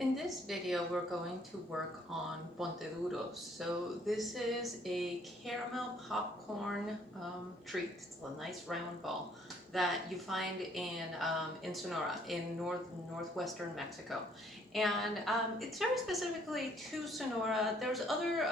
In this video, we're going to work on Ponteduros. So this is a caramel popcorn treat. It's a nice round ball that you find in Sonora, in northwestern Mexico. And it's very specifically to Sonora. There's other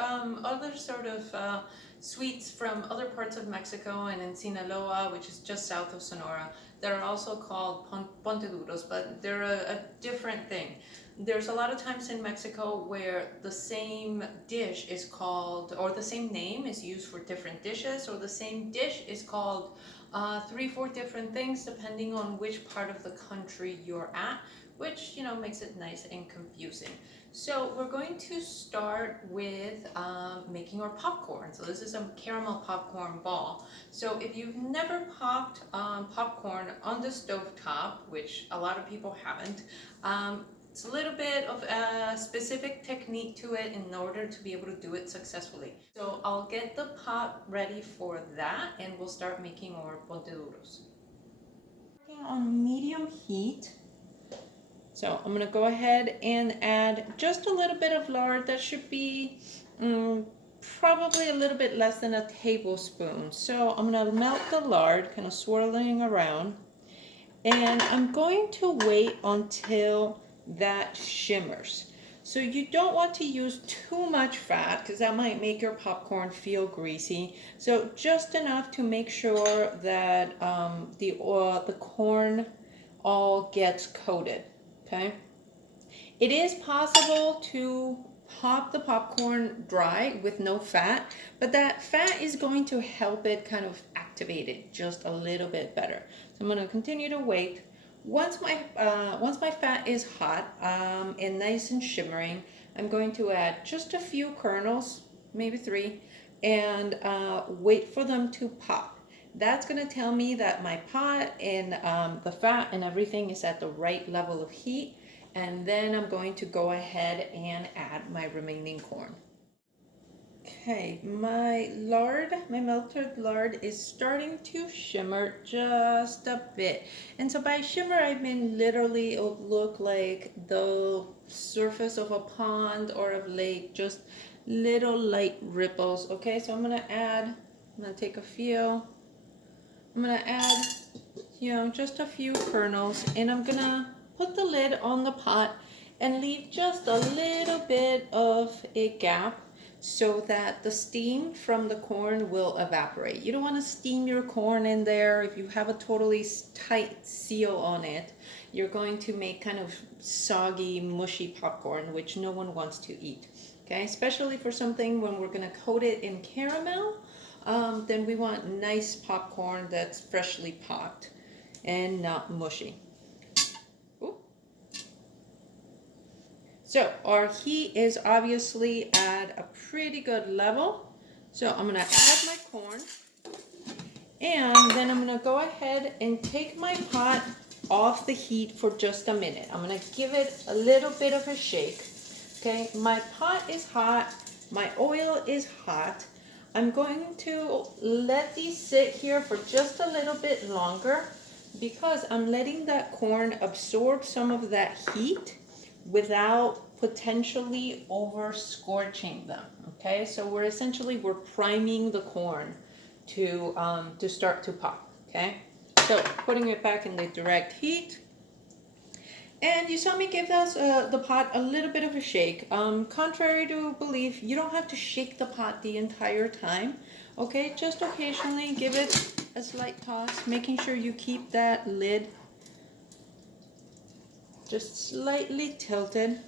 sort of sweets from other parts of Mexico and in Sinaloa, which is just south of Sonora, that are also called Ponteduros, but they're a different thing. There's a lot of times in Mexico where the same dish is called, or the same name is used for different dishes, or the same dish is called 3-4 different things depending on which part of the country you're at, which makes it nice and confusing. So we're going to start with making our popcorn. So this is a caramel popcorn ball. So if you've never popped popcorn on the stovetop, which a lot of people haven't, it's a little bit of a specific technique to it in order to be able to do it successfully. So I'll get the pot ready for that and we'll start making our ponteduros. Working on medium heat. So I'm gonna go ahead and add just a little bit of lard. That should be probably a little bit less than a tablespoon. So I'm gonna melt the lard, kind of swirling around. And I'm going to wait until that shimmers. So you don't want to use too much fat because that might make your popcorn feel greasy. So just enough to make sure that the corn all gets coated, okay? It is possible to pop the popcorn dry with no fat, but that fat is going to help it kind of activate it just a little bit better. So I'm going to continue to wait. Once my fat is hot and nice and shimmering, I'm going to add just a few kernels, maybe 3, and wait for them to pop. That's going to tell me that my pot and the fat and everything is at the right level of heat. And then I'm going to go ahead and add my remaining corn. Okay, my melted lard is starting to shimmer just a bit. And so by shimmer, I mean literally it'll look like the surface of a pond or a lake, just little light ripples. Okay, so I'm gonna take a few. I'm gonna add, just a few kernels, and I'm gonna put the lid on the pot and leave just a little bit of a gap so that the steam from the corn will evaporate. You don't want to steam your corn in there. If you have a totally tight seal on it, you're going to make kind of soggy, mushy popcorn, which no one wants to eat. Okay, especially for something when we're going to coat it in caramel, then we want nice popcorn that's freshly popped and not mushy. So our heat is obviously at a pretty good level. So I'm gonna add my corn, and then I'm gonna go ahead and take my pot off the heat for just a minute. I'm gonna give it a little bit of a shake. Okay, my pot is hot, my oil is hot. I'm going to let these sit here for just a little bit longer because I'm letting that corn absorb some of that heat without potentially over scorching them. Okay, so we're priming the corn to start to pop. Okay, so putting it back in the direct heat, and you saw me give the pot a little bit of a shake. Contrary to belief, you don't have to shake the pot the entire time. Okay, just occasionally give it a slight toss, making sure you keep that lid just slightly tilted.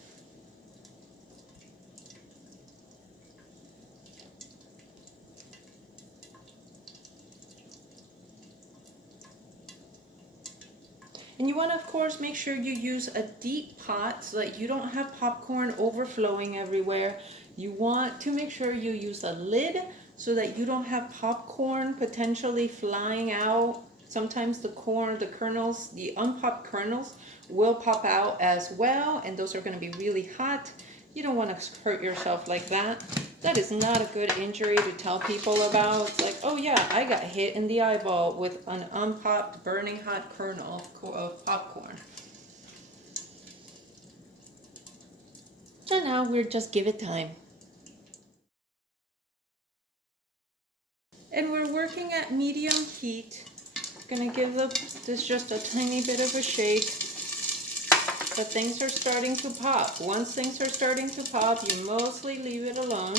And you want to, of course, make sure you use a deep pot so that you don't have popcorn overflowing everywhere. You want to make sure you use a lid so that you don't have popcorn potentially flying out. Sometimes the kernels, the unpopped kernels will pop out as well, and those are going to be really hot. You don't want to hurt yourself like that. That is not a good injury to tell people about. It's like, oh yeah, I got hit in the eyeball with an unpopped, burning hot kernel of popcorn. So now we'll just give it time. And we're working at medium heat. Gonna give this just a tiny bit of a shake. But things are starting to pop. Once things are starting to pop, you mostly leave it alone.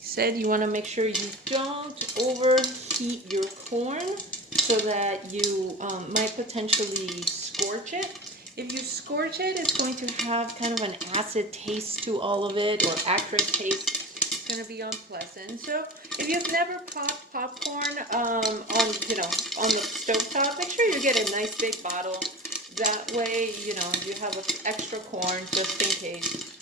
Said you want to make sure you don't overheat your corn so that you might potentially scorch it. If you scorch it, it's going to have kind of an acid taste to all of it, or acrid taste. It's going to be unpleasant. So if you've never popped popcorn on the stovetop, make sure you get a nice big bottle. That way, you have extra corn just in case.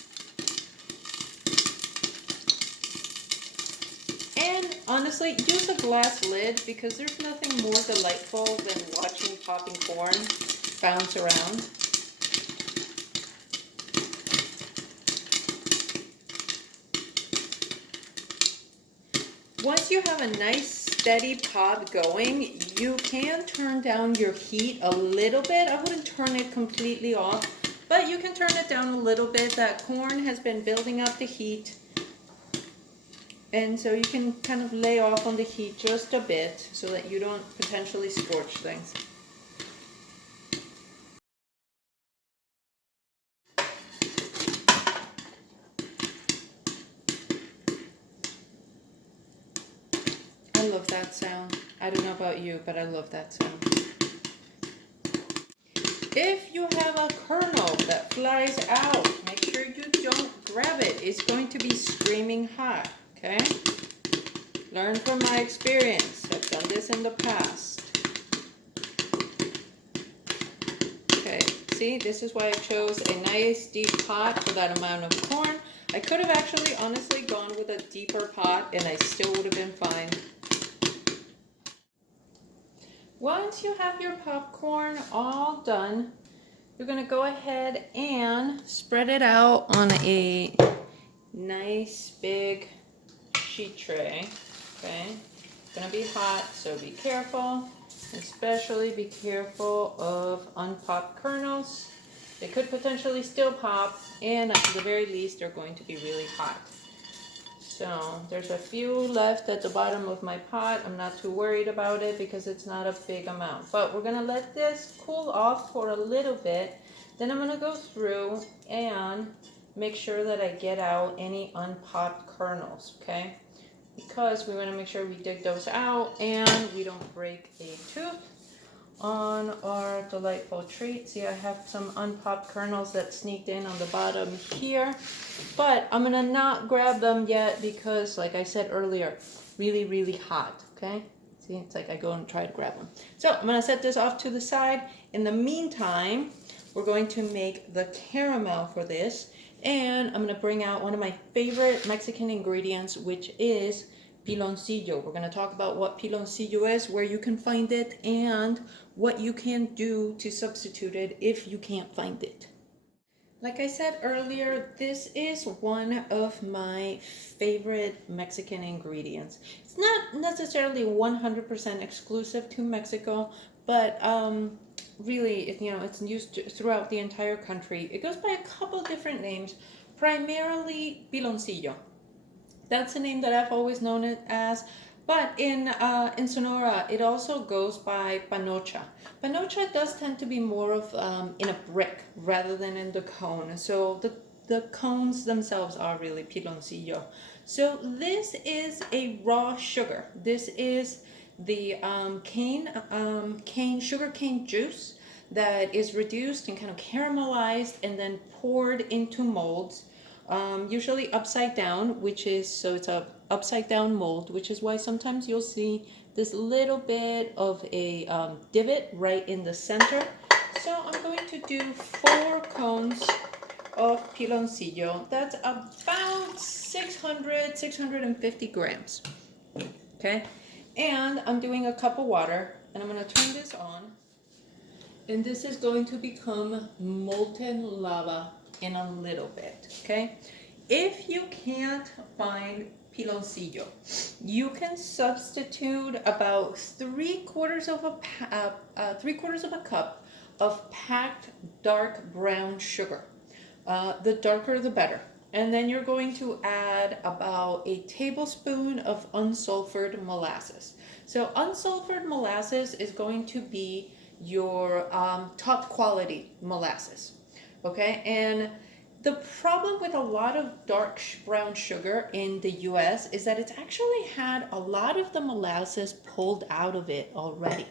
And honestly, use a glass lid because there's nothing more delightful than watching popping corn bounce around. Once you have a nice steady pop going, you can turn down your heat a little bit. I wouldn't turn it completely off, but you can turn it down a little bit. That corn has been building up the heat. And so you can kind of lay off on the heat just a bit so that you don't potentially scorch things. I love that sound. I don't know about you, but I love that sound. If you have a kernel that flies out, make sure you don't grab it. It's going to be screaming hot, okay? Learn from my experience. I've done this in the past. Okay, see, this is why I chose a nice deep pot for that amount of corn. I could have actually honestly gone with a deeper pot and I still would have been fine. Once you have your popcorn all done, you're going to go ahead and spread it out on a nice big sheet tray. Okay, it's going to be hot, so be careful. Especially be careful of unpopped kernels. They could potentially still pop, and at the very least, they're going to be really hot. So there's a few left at the bottom of my pot. I'm not too worried about it because it's not a big amount. But we're gonna let this cool off for a little bit. Then I'm gonna go through and make sure that I get out any unpopped kernels, okay? Because we wanna make sure we dig those out and we don't break a tooth on our delightful treat. See, I have some unpopped kernels that sneaked in on the bottom here, but I'm gonna not grab them yet because, like I said earlier, really, really hot, okay? See, it's like I go and try to grab them. So I'm gonna set this off to the side. In the meantime, we're going to make the caramel for this, and I'm gonna bring out one of my favorite Mexican ingredients, which is piloncillo. We're going to talk about what piloncillo is, where you can find it, and what you can do to substitute it if you can't find it. Like I said earlier, this is one of my favorite Mexican ingredients. It's not necessarily 100% exclusive to Mexico, but really, it's used throughout the entire country. It goes by a couple different names, primarily piloncillo. That's the name that I've always known it as. But in Sonora, it also goes by panocha. Panocha does tend to be more of in a brick rather than in the cone. So the cones themselves are really piloncillo. So this is a raw sugar. This is the sugar cane juice that is reduced and kind of caramelized and then poured into molds. Usually upside down, so it's a upside down mold, which is why sometimes you'll see this little bit of a divot right in the center. So I'm going to do 4 cones of piloncillo. That's about 650 grams. Okay, and I'm doing a cup of water, and I'm going to turn this on, and this is going to become molten lava in a little bit, okay? If you can't find piloncillo, you can substitute about 3/4 of a cup of packed dark brown sugar. The darker the better. And then you're going to add about a tablespoon of unsulfured molasses. So unsulfured molasses is going to be your top quality molasses. Okay, and the problem with a lot of dark brown sugar in the US is that it's actually had a lot of the molasses pulled out of it already.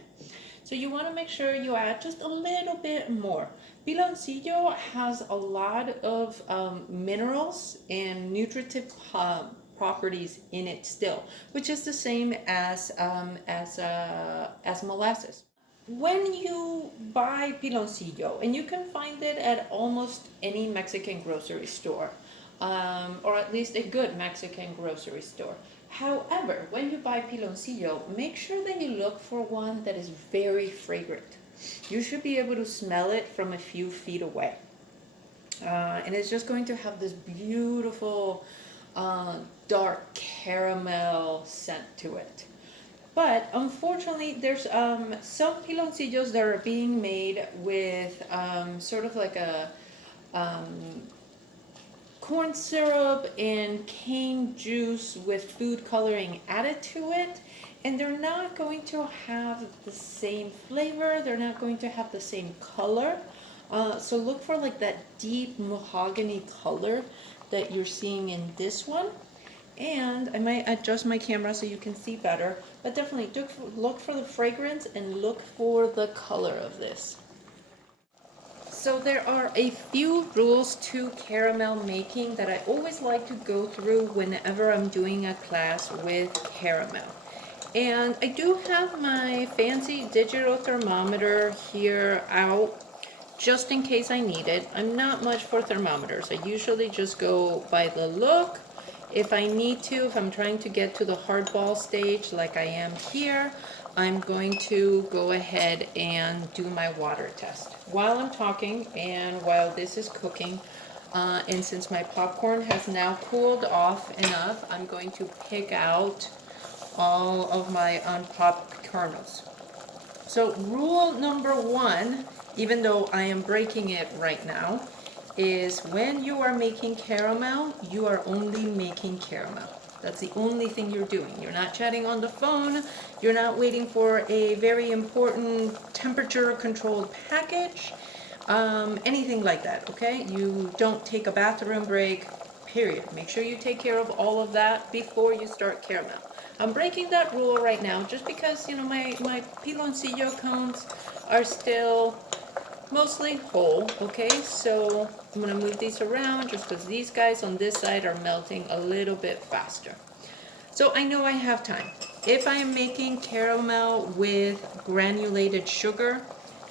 So you want to make sure you add just a little bit more. Piloncillo has a lot of minerals and nutritive properties in it still, which is the same as molasses. When you buy piloncillo, and you can find it at almost any Mexican grocery store, or at least a good Mexican grocery store. However, when you buy piloncillo, make sure that you look for one that is very fragrant. You should be able to smell it from a few feet away. And it's just going to have this beautiful dark caramel scent to it. But unfortunately, there's some piloncillos that are being made with sort of like a corn syrup and cane juice with food coloring added to it, and they're not going to have the same flavor, they're not going to have the same color. So look for like that deep mahogany color that you're seeing in this one. And I might adjust my camera so you can see better, but definitely look for the fragrance and look for the color of this. So there are a few rules to caramel making that I always like to go through whenever I'm doing a class with caramel. And I do have my fancy digital thermometer here out just in case I need it. I'm not much for thermometers. I usually just go by the look. If I need to, if I'm trying to get to the hardball stage like I am here, I'm going to go ahead and do my water test while I'm talking and while this is cooking. And since my popcorn has now cooled off enough, I'm going to pick out all of my unpopped kernels. So rule number one, even though I am breaking it right now, is when you are making caramel, you are only making caramel. That's the only thing you're doing. You're not chatting on the phone. You're not waiting for a very important temperature controlled package. Anything like that, okay? You don't take a bathroom break, period. Make sure you take care of all of that before you start caramel. I'm breaking that rule right now just because, you know, my piloncillo cones are still mostly whole, okay? So I'm gonna move these around just because these guys on this side are melting a little bit faster. So I know I have time. If I am making caramel with granulated sugar,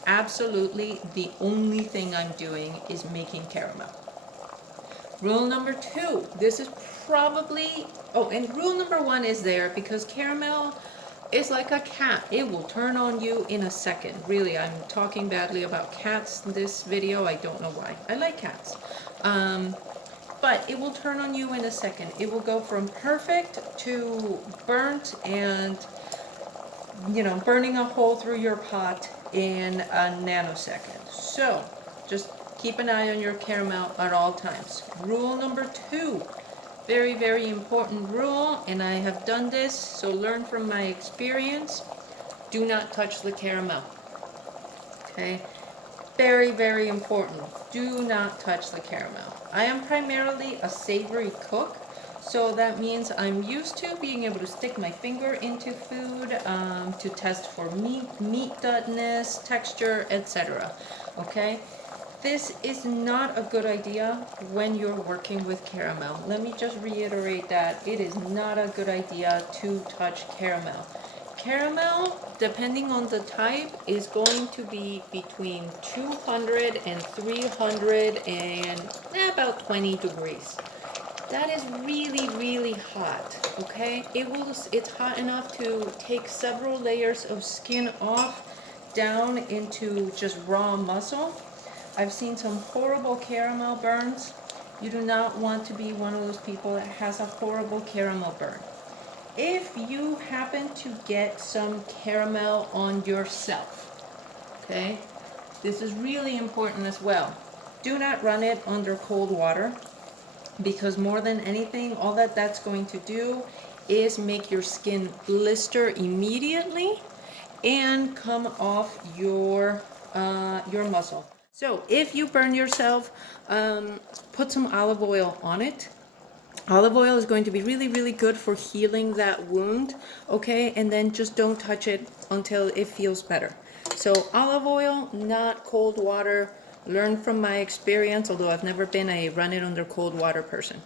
absolutely the only thing I'm doing is making caramel. Rule number two, this is probably, oh, and rule number one is there because caramel is like a cat. It will turn on you in a second. Really, I'm talking badly about cats in this video. I don't know why. I like cats. But it will turn on you in a second. It will go from perfect to burnt and, you know, burning a hole through your pot in a nanosecond. So just keep an eye on your caramel at all times. Rule number two, very, very important rule, and I have done this, so learn from my experience. Do not touch the caramel. Okay? Very, very important. Do not touch the caramel. I am primarily a savory cook, so that means I'm used to being able to stick my finger into food to test for meat doneness, texture, etc. Okay? This is not a good idea when you're working with caramel. Let me just reiterate that it is not a good idea to touch caramel. Caramel, depending on the type, is going to be between 200 and 300 and about 20 degrees. That is really, really hot, okay? It's hot enough to take several layers of skin off down into just raw muscle. I've seen some horrible caramel burns. You do not want to be one of those people that has a horrible caramel burn. If you happen to get some caramel on yourself, okay, this is really important as well. Do not run it under cold water, because more than anything, all that that's going to do is make your skin blister immediately and come off your muscle. So if you burn yourself, put some olive oil on it. Olive oil is going to be really, really good for healing that wound, okay? And then just don't touch it until it feels better. So olive oil, not cold water. Learn from my experience, although I've never been a run it under cold water person.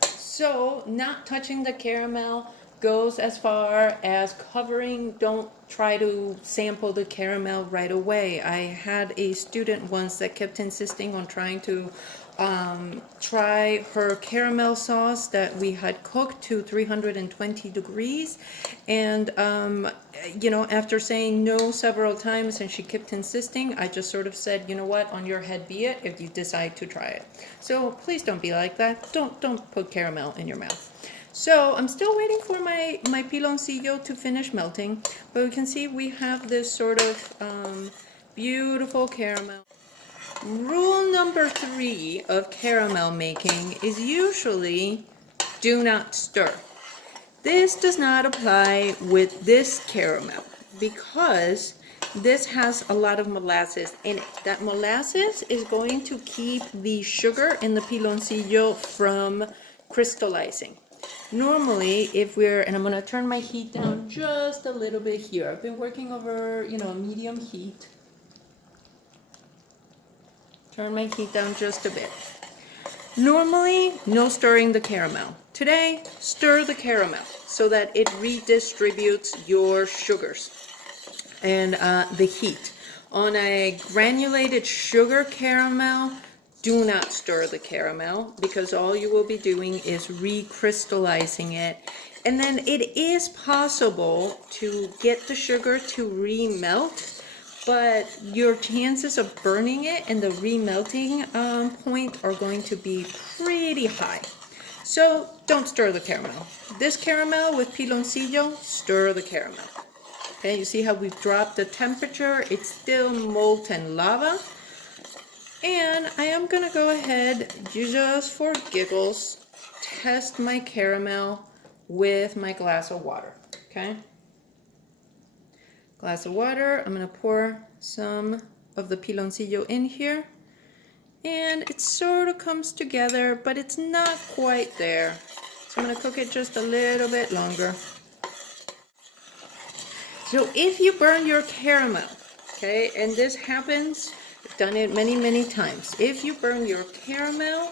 So not touching the caramel goes as far as covering. Don't try to sample the caramel right away. I had a student once that kept insisting on trying to try her caramel sauce that we had cooked to 320 degrees, and you know, after saying no several times and she kept insisting, I just sort of said, you know what, on your head be it if you decide to try it. So please don't be like that. Don't put caramel in your mouth. So I'm still waiting for my piloncillo to finish melting, but we can see we have this sort of beautiful caramel. Rule number 3 of caramel making is usually do not stir. This does not apply with this caramel because this has a lot of molasses in it. That molasses is going to keep the sugar in the piloncillo from crystallizing. Normally, if and I'm going to turn my heat down just a little bit here. I've been working over, you know, medium heat. Turn my heat down just a bit. Normally, no stirring the caramel. Today, stir the caramel so that it redistributes your sugars and the heat. On a granulated sugar caramel, do not stir the caramel because all you will be doing is recrystallizing it. And then it is possible to get the sugar to remelt, but your chances of burning it and the remelting point are going to be pretty high. So don't stir the caramel. This caramel with piloncillo, stir the caramel. Okay, you see how we've dropped the temperature? It's still molten lava. And I am gonna go ahead, just for giggles, test my caramel with my glass of water, okay? Glass of water, I'm gonna pour some of the piloncillo in here, and it sort of comes together, but it's not quite there. So I'm gonna cook it just a little bit longer. So if you burn your caramel, okay, and this happens, I've done it many, many times. If you burn your caramel,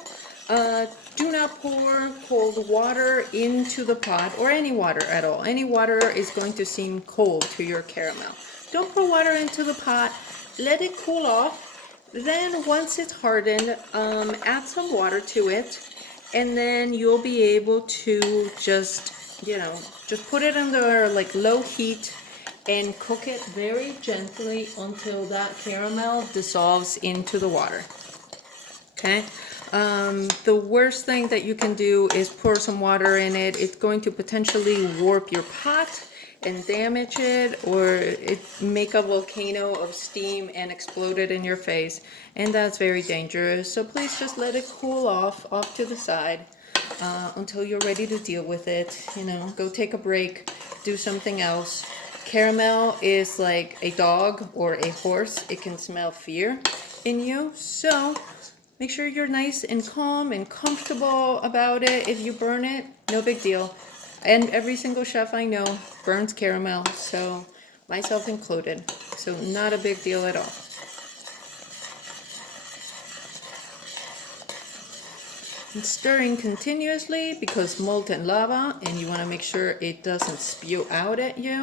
do not pour cold water into the pot, or any water at all. Any water is going to seem cold to your caramel. Don't pour water into the pot. Let it cool off. Then once it's hardened, add some water to it, and then you'll be able to just, you know, just put it under like low heat and cook it very gently until that caramel dissolves into the water. Okay? The worst thing that you can do is pour some water in it. It's going to potentially warp your pot and damage it, or make a volcano of steam and explode it in your face, and that's very dangerous. So please just let it cool off to the side until you're ready to deal with it. You know, go take a break, do something else. Caramel is like a dog or a horse. It can smell fear in you. So make sure you're nice and calm and comfortable about it. If you burn it, no big deal. And every single chef I know burns caramel, so myself included. So not a big deal at all. And stirring continuously because molten lava, and you want to make sure it doesn't spew out at you.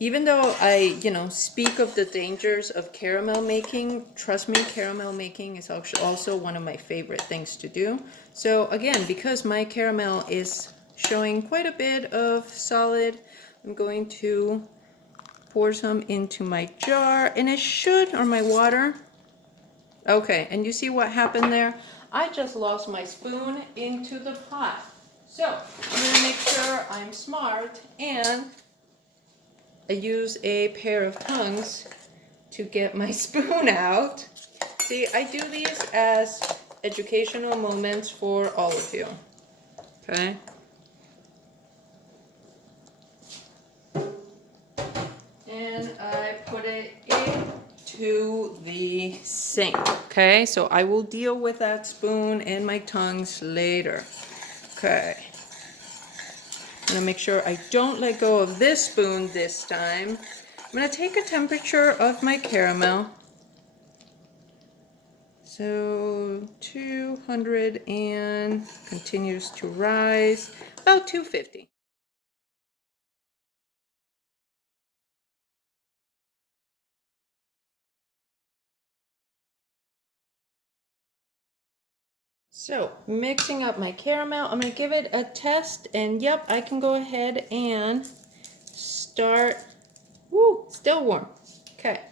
Even though I, you know, speak of the dangers of caramel making, trust me, caramel making is also one of my favorite things to do. So again, because my caramel is showing quite a bit of solid, I'm going to pour some into my jar, and it should, or my water. Okay, and you see what happened there? I just lost my spoon into the pot. So I'm gonna make sure I'm smart, and I use a pair of tongs to get my spoon out. See, I do these as educational moments for all of you. Okay? And I put it into the sink. Okay? So I will deal with that spoon and my tongues later. Okay. I'm gonna make sure I don't let go of this spoon this time. I'm gonna take a temperature of my caramel. So 200 and continues to rise, about 250. So mixing up my caramel, I'm gonna give it a test, and yep, I can go ahead and start. Woo, still warm. Okay.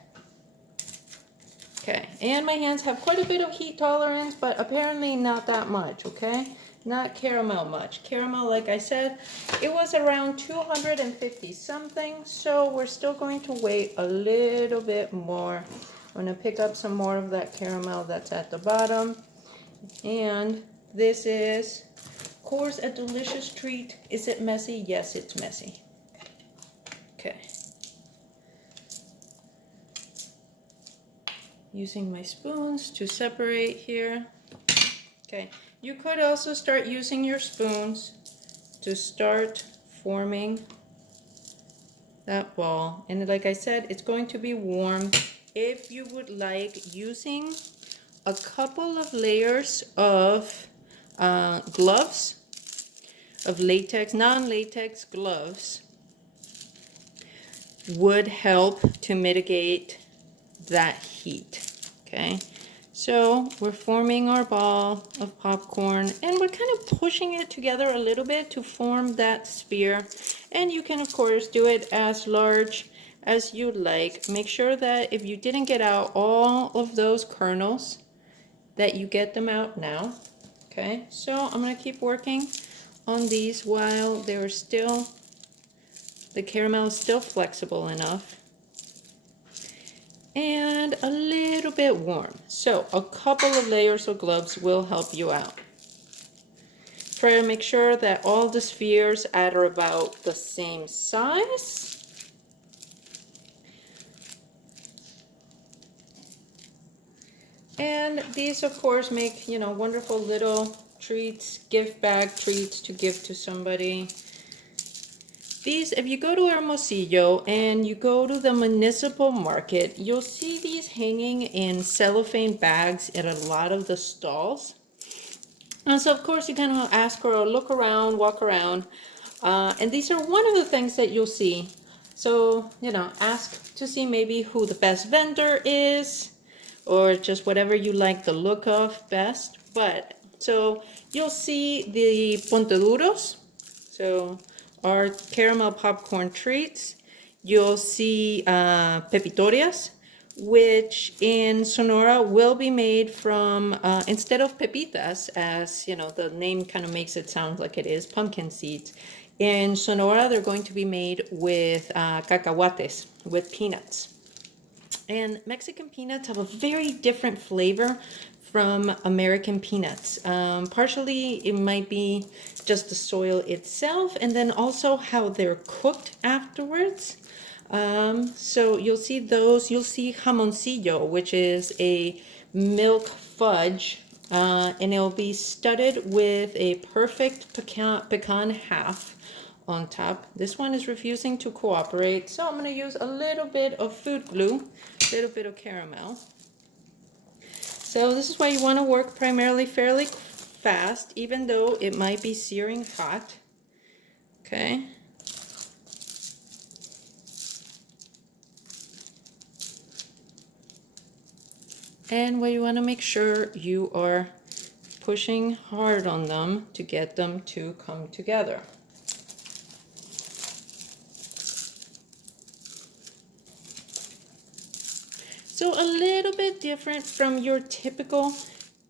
Okay, and my hands have quite a bit of heat tolerance, but apparently not that much, okay? Not caramel much. Caramel, like I said, it was around 250 something, so we're still going to wait a little bit more. I'm gonna pick up some more of that caramel that's at the bottom. And this is, of course, a delicious treat. Is it messy? Yes, it's messy. Okay. Using my spoons to separate here. Okay, you could also start using your spoons to start forming that ball. And like I said, it's going to be warm. If you would like, using a couple of layers of gloves, of latex, non-latex gloves, would help to mitigate that heat. Okay, so we're forming our ball of popcorn, and we're kind of pushing it together a little bit to form that sphere. And you can of course do it as large as you'd like. Make sure that if you didn't get out all of those kernels, that you get them out now. Okay, so I'm gonna keep working on these while they're still, the caramel is still flexible enough and a little bit warm. So a couple of layers of gloves will help you out. Try to make sure that all the spheres are about the same size. And these of course make, you know, wonderful little treats, gift bag treats to give to somebody. These, if you go to Hermosillo and you go to the municipal market, you'll see these hanging in cellophane bags at a lot of the stalls. And so of course you can ask or look around, walk around, and these are one of the things that you'll see. So, you know, ask to see maybe who the best vendor is, or just whatever you like the look of best. But, so you'll see the Ponteduros, so our caramel popcorn treats. You'll see pepitorias, which in Sonora will be made from, instead of pepitas, as you know, the name kind of makes it sound like it is, pumpkin seeds. In Sonora, they're going to be made with cacahuates, with peanuts. And Mexican peanuts have a very different flavor from American peanuts. Partially, it might be just the soil itself, and then also how they're cooked afterwards. So you'll see those. You'll see jamoncillo, which is a milk fudge, and it'll be studded with a perfect pecan half on top. This one is refusing to cooperate, so I'm going to use a little bit of food glue, a little bit of caramel. So this is why you want to work primarily fairly fast, even though it might be searing hot. Okay. And what you want to make sure you are pushing hard on them to get them to come together. So a little bit different from your typical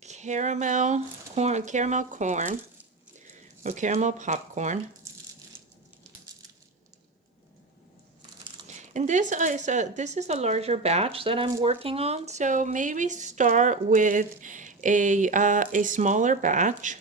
caramel corn or caramel popcorn. And this is a larger batch that I'm working on, so maybe start with a smaller batch.